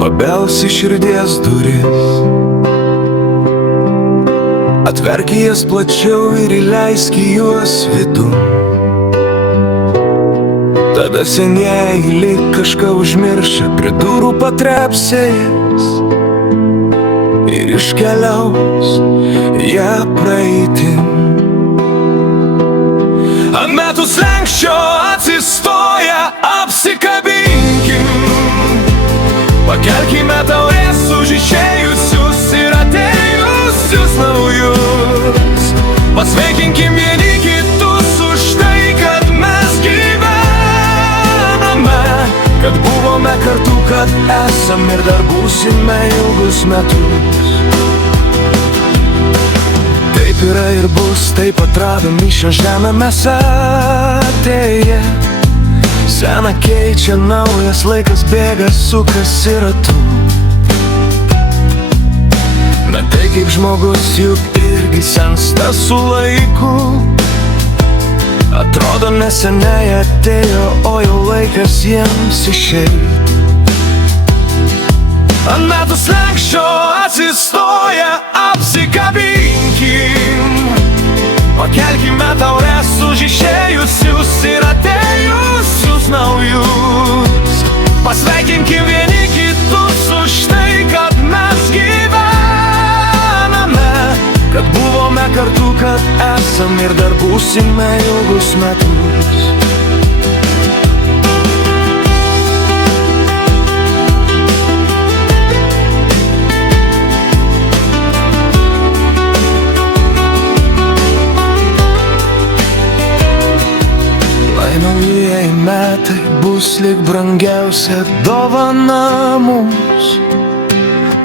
pabels į širdies duris. Atverk jas plačiau ir įleisk į juos vidun. Tada senieji lyg kažką užmiršę prie durų patrepsės ir iškeliaus ją praeitin. Ant metų slenksčio atsistoję apsikabinkim, pakelkime taures už išėjusius ir atėjusius naujus. Pasveikinkim vieni kitus už tai, kad mes gyvename, kad buvome kartu, kad esam ir dar būsime ilgus metus. Taip yra ir bus, taip atradom į šią žemę mes atėję. Sena keičia, naujas laikas bėga, sukasi ratu. Bet tai kaip žmogus juk irgi sensta su laiku. Atrodo neseniai atėjo, o jau laikas jiems išeit. Ant metų slenksčio atsistoję apsikabinkim, pakelkime taures už išėjusius ir atėjusius naujus. Pasveikinkim vieni kitus už tai, kad mes gyvename, kad buvome kartu, kad esam ir dar būsime ilgus metus. Naujieji metai bus lyg brangiausia dovana mums,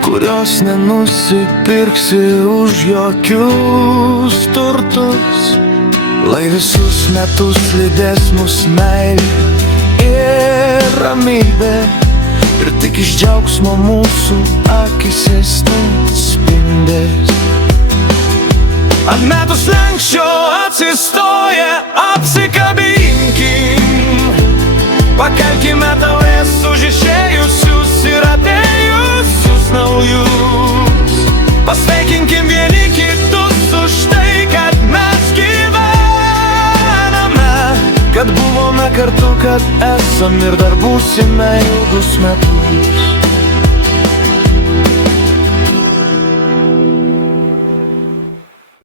kurios nenusipirksi už jokius turtus. Lai visus metus lydės mus meilė ir ramybė, ir tik iš džiaugsmo mūsų akyse spindės. Ant metų slenksčio atsistoję apsikabinkim, pakelkime taures už išėjusius ir atėjusius naujus. Pasveikinkim vieni kitus už tai, kad mes gyvename, kad buvome kartu, kad esam ir dar būsime ilgus metus.